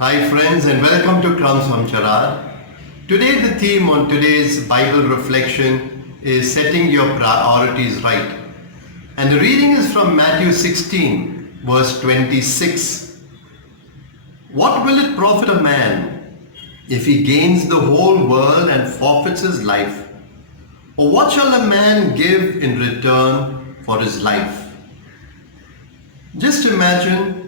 Hi friends and welcome to Crumbz from Gerard. Today the theme on today's Bible reflection is setting your priorities right. And the reading is from Matthew 16 verse 26. What will it profit a man if he gains the whole world and forfeits his life? Or what shall a man give in return for his life? Just imagine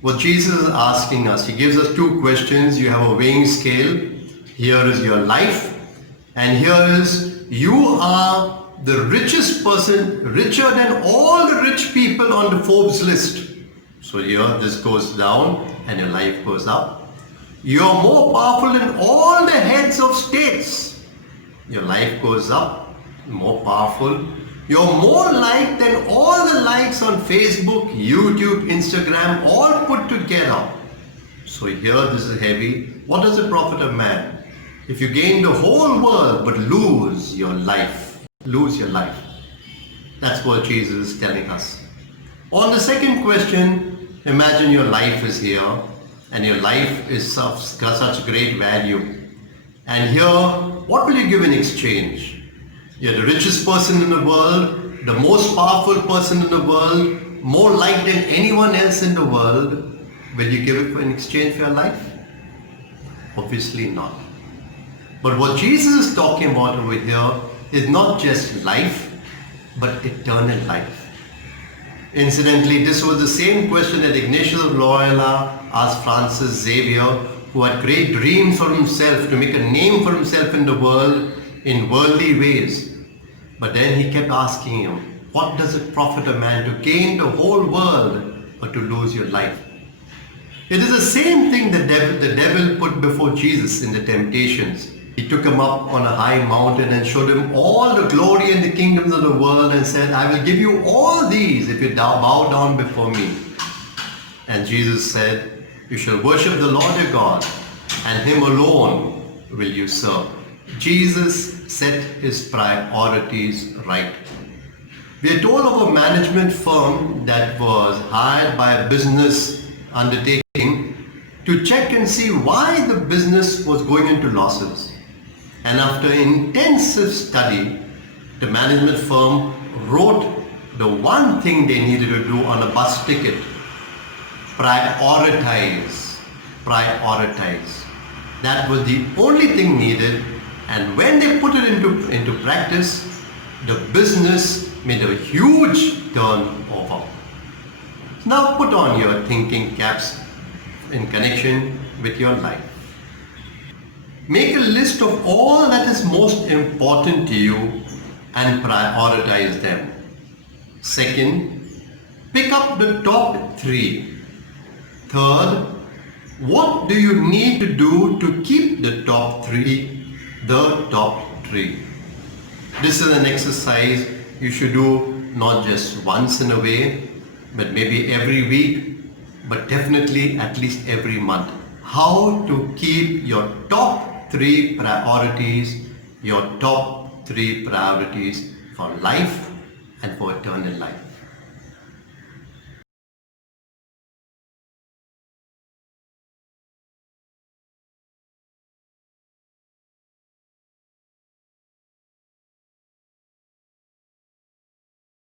what Jesus is asking us. He gives us two questions. You have a weighing scale. Here is your life. And here is, you are the richest person, richer than all the rich people on the Forbes list. So here this goes down and your life goes up. You are more powerful than all the heads of states. Your life goes up, more powerful. You're more liked than all the likes on Facebook, YouTube, Instagram, all put together. So here this is heavy. What does it profit a man if you gain the whole world but lose your life? Lose your life. That's what Jesus is telling us. On the second question, imagine your life is here and your life is of such great value. And here, what will you give in exchange? You're the richest person in the world, the most powerful person in the world, more liked than anyone else in the world. Will you give it in exchange for your life? Obviously not. But what Jesus is talking about over here is not just life, but eternal life. Incidentally, this was the same question that Ignatius of Loyola asked Francis Xavier, who had great dreams for himself to make a name for himself in the world in worldly ways. But then he kept asking him, what does it profit a man to gain the whole world but to lose your life? It is the same thing the devil put before Jesus in the temptations. He took him up on a high mountain and showed him all the glory and the kingdoms of the world and said, I will give you all these if you bow down before me. And Jesus said, you shall worship the Lord your God, and him alone will you serve. Jesus set his priorities right. We are told of a management firm that was hired by a business undertaking to check and see why the business was going into losses. And after intensive study, the management firm wrote the one thing they needed to do on a bus ticket: prioritize. Prioritize. That was the only thing needed. And when they put it into practice, the business made a huge turnover. Now put on your thinking caps in connection with your life. Make a list of all that is most important to you and prioritize them. Second, pick up the top 3. Third, what do you need to do to keep the top 3? The top 3. This is an exercise you should do not just once in a way, but maybe every week, but definitely at least every month. How to keep your top 3 priorities, your top 3 priorities for life and for eternal life.